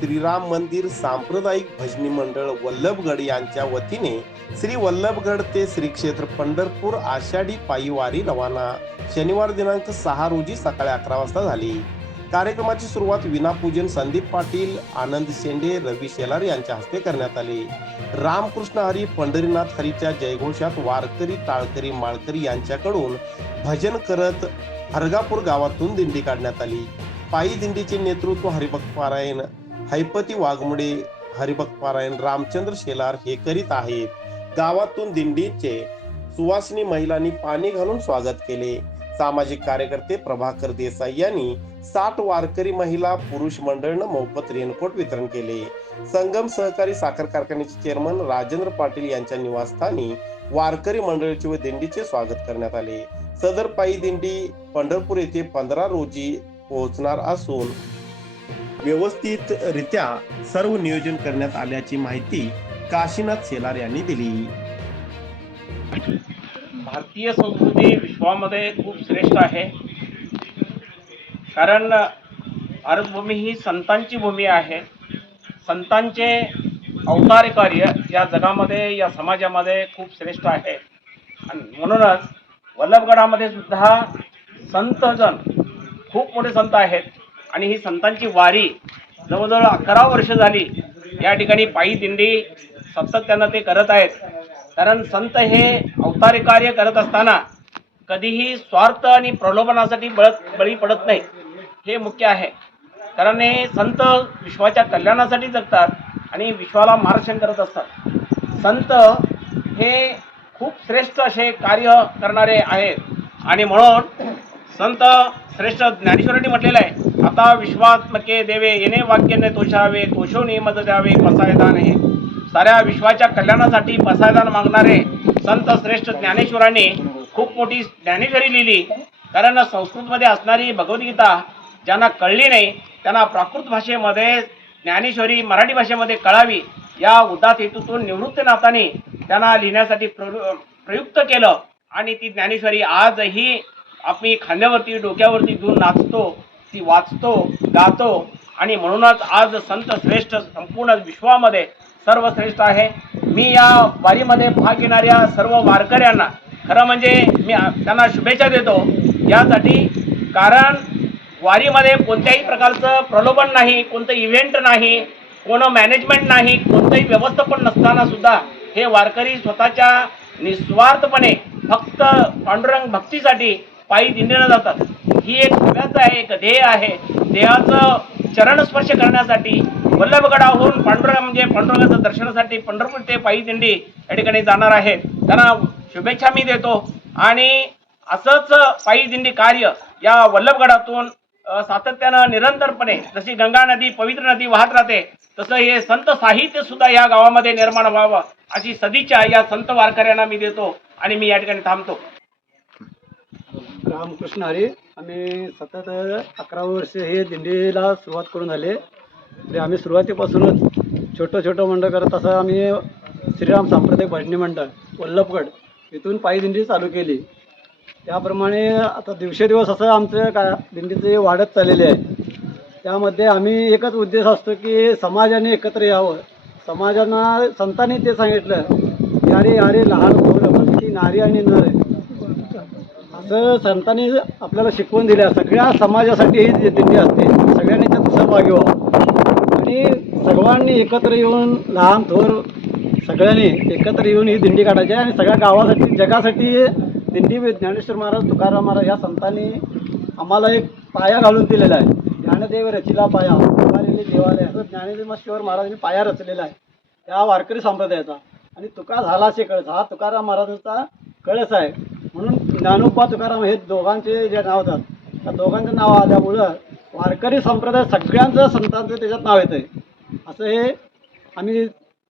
श्रीराम मंदिर सांप्रदायिक भजनी मंडळ वल्लभगड यांच्या वतीने श्री वल्लभगड ते श्री क्षेत्र पंढरपूर आषाढी पायी वारी रवाना. शनिवार दिनांक सहा रोजी सकाळी अकरा वाजता झाली. कार्यक्रमाची सुरुवात विनापूजन संदीप पाटील आनंद शेंडे रवी शेलार यांच्या हस्ते करण्यात आले. रामकृष्ण हरी पंढरीनाथ हरीच्या जयघोषात वारकरी टाळकरी माळकरी यांच्याकडून भजन करत हरगापूर गावातून दिंडी काढण्यात आली. पायी दिंडीचे नेतृत्व हरिभक्त पारायण हैपती वाघमुडे हरिभक्त पारायण रामचंद्र शेलार हे करीत आहेत. गावातून दिंडीचे सुवासिनी महिलांनी पाणी घालून स्वागत केले. सामाजिक कार्यकर्ते प्रभाकर देसाई यांनी साठ वारकरी महिला पुरुष मंडळनं मोफत रेनकोट वितरण केले. संगम सहकारी साखर कारखान्याचे चेअरमन राजेंद्र पाटील यांच्या निवासस्थानी वारकरी मंडळीचे व दिंडीचे स्वागत करण्यात आले. सदर पायी दिंडी पंढरपूर येथे पंधरा रोजी पोहोचणार असून व्यवस्थित रित्या सर्व नियोजन करण्यात आल्याची माहिती काशीनाथ शेलार यांनी दिली. भारतीय संस्कृती विश्वामध्ये खूप श्रेष्ठ आहे. कारण भारतभूमी ही संतांची भूमी आहे. संतांचे अवतार कार्य या जगामध्ये या समाजामध्ये खूप श्रेष्ठ आहे. आणि म्हणूनच वल्लभगडामध्ये सुद्धा संतजन खूप मोठे संत आहेत. आणि ही संतांची वारी जवळजवळ अकरा वर्ष झाली या ठिकाणी पायी दिंडी सातत्यानं ते करत आहेत. कारण संत हे अवतारी कार्य करत असताना कधीही स्वार्थ आणि प्रलोभनासाठी बळत बळी पडत नाही हे मुख्य आहे. कारण हे संत विश्वाच्या कल्याणासाठी जगतात आणि विश्वाला मार्गदर्शन करत असतात. संत हे खूप श्रेष्ठ असे कार्य करणारे आहेत. आणि म्हणून संत श्रेष्ठ ज्ञानेश्वरांनी म्हटलेलं आहे आता विश्वात्मके देवे येणे वाक्याने तोषावे तोषोनी मत द्यावे पसायदाने. हे साऱ्या विश्वाच्या कल्याणासाठी पसायदान मागणारे संत श्रेष्ठ ज्ञानेश्वरांनी खूप मोठी ज्ञानेश्वरी लिहिली. कारण संस्कृतमध्ये असणारी भगवद्गीता ज्यांना कळली नाही त्यांना प्राकृत भाषेमध्ये ज्ञानेश्वरी मराठी भाषेमध्ये कळावी या उदात हेतूतून निवृत्तीनाथांनी त्यांना लिहिण्यासाठी प्रवृ- प्रयुक्त केलं. आणि ती ज्ञानेश्वरी आजही आपली खांद्यावरती डोक्यावरती घेऊन नाचतो. ती वाचतो गातो आणि म्हणूनच आज संत श्रेष्ठ संपूर्ण विश्वामध्ये सर्वश्रेष्ठ आहे. मी या वारीमध्ये भाग घेणाऱ्या सर्व वारकऱ्यांना खरं म्हणजे मी त्यांना शुभेच्छा देतो. यासाठी कारण वारीमध्ये कोणत्याही प्रकारचं प्रलोभन नाही कोणतं इव्हेंट नाही कोण मॅनेजमेंट नाही कोणतंही व्यवस्थापन नसताना सुद्धा हे वारकरी स्वतःच्या निस्वार्थपणे फक्त पांडुरंग भक्तीसाठी पायी दिंडीनं जातात. ही एक हव्याचं आहे एक ध्येय आहे. देहाचं चरणस्पर्श करण्यासाठी वल्लभगडाहून पांडुरंग म्हणजे पांडुरंगाचं दर्शनासाठी पंढरपूर ते पायी दिंडी या ठिकाणी जाणार आहेत. त्यांना शुभेच्छा मी देतो. आणि असंच पायी दिंडी कार्य या वल्लभगडातून सातत्यानं निरंतरपणे जशी गंगा नदी पवित्र नदी वाहत राहते तसं हे संत साहित्य सुद्धा या गावामध्ये निर्माण व्हावं अशी सदिच्छा या संत वारकऱ्यांना मी देतो आणि मी या ठिकाणी थांबतो. रामकृष्ण हरी. आम्ही सतत अकरा वर्ष हे दिंडीला सुरुवात करून झाले. तरी आम्ही सुरुवातीपासूनच छोटं छोटं मंडळ करत असं आम्ही श्रीराम सांप्रदायिक भजनी मंडळ वल्लभगड इथून पायी दिंडी चालू केली. त्याप्रमाणे आता दिवसेदिवस असं आमचं का दिंडीचे वाढत चाललेले आहे. त्यामध्ये आम्ही एकच उद्देश असतो की समाजाने एकत्र यावं. समाजांना संतांनी ते सांगितलं यारे यारे लहान पोरं भक्ती नारी आणि नर. असं संतांनी आपल्याला शिकवून दिल्या सगळ्या समाजासाठी ही दिंडी असते सगळ्यांनी त्यात सहभागी व्हावं. आणि सर्वांनी एकत्र येऊन लहान थोर सगळ्यांनी एकत्र येऊन ही दिंडी काढायची आहे. आणि सगळ्या गावासाठी जगासाठी दिंडी ज्ञानेश्वर महाराज तुकाराम महाराज या संतांनी आम्हाला एक पाया घालून दिलेला आहे. ज्ञानदेव रचिला पाया उभारलेले देवालय असं ज्ञानेश्वर महाराजांनी पाया रचलेला आहे. त्या वारकरी संप्रदायाचा. आणि तुका झालाचे कळस. हा तुकाराम महाराजांचा कळस आहे. म्हणून ज्ञानोबा तुकाराम हे दोघांचे जे नाव होतात त्या दोघांचं नाव आल्यामुळं वारकरी संप्रदाय सगळ्यांचं संतांचं त्याच्यात नाव येतं आहे असं हे आम्ही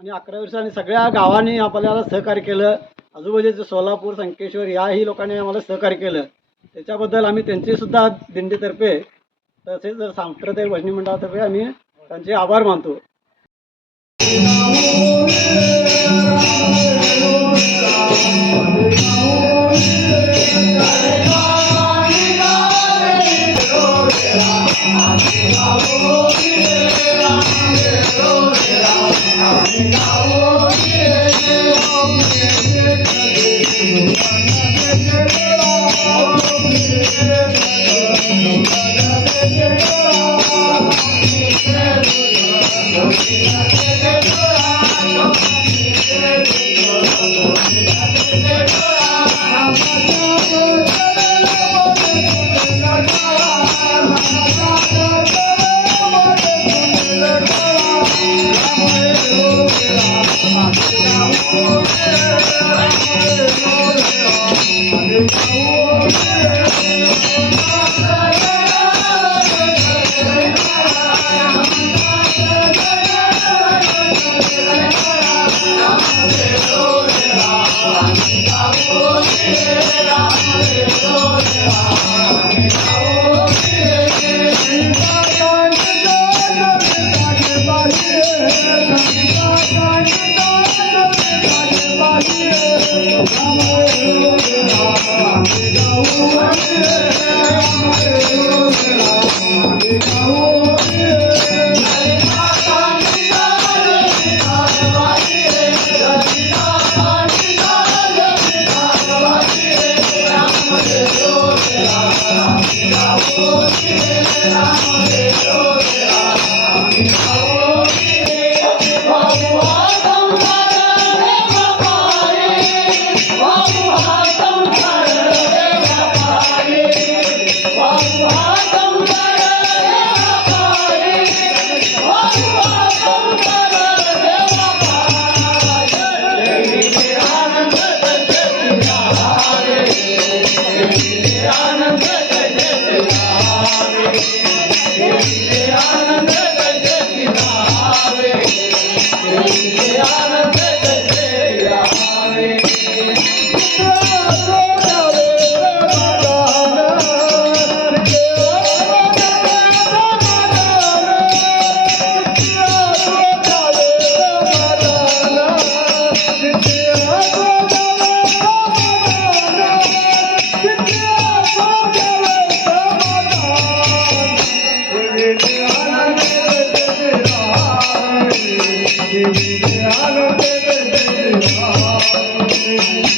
आणि अकरा वर्ष आणि सगळ्या गावांनी आपल्याला सहकार्य केलं. आजूबाजूचे सोलापूर संकेश्वर याही लोकांनी आम्हाला सहकार्य केलं. त्याच्याबद्दल आम्ही त्यांचीसुद्धा दिंडीतर्फे तसेच सांप्रदायिक भजनी मंडळातर्फे आम्ही त्यांचे आभार मानतो. Thank you. Thank you.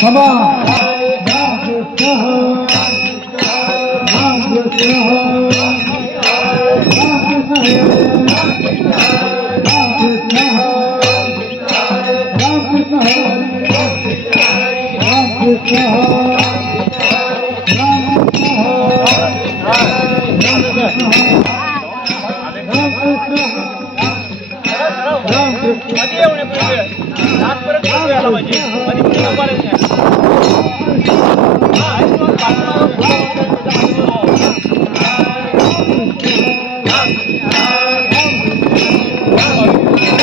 Come on.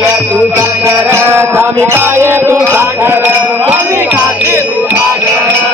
काय तू सागर स्वामी काय तू सागर स्वामी काय तू सागर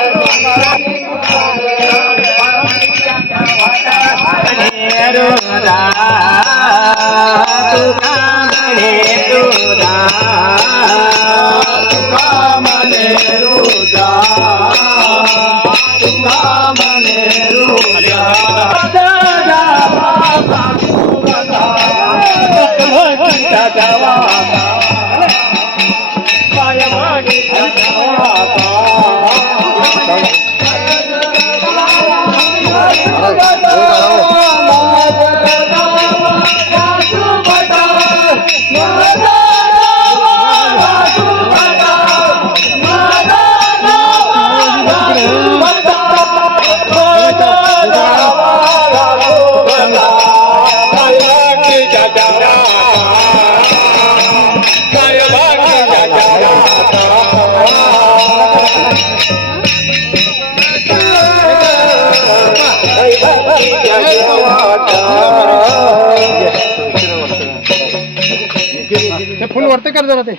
कर जरा ते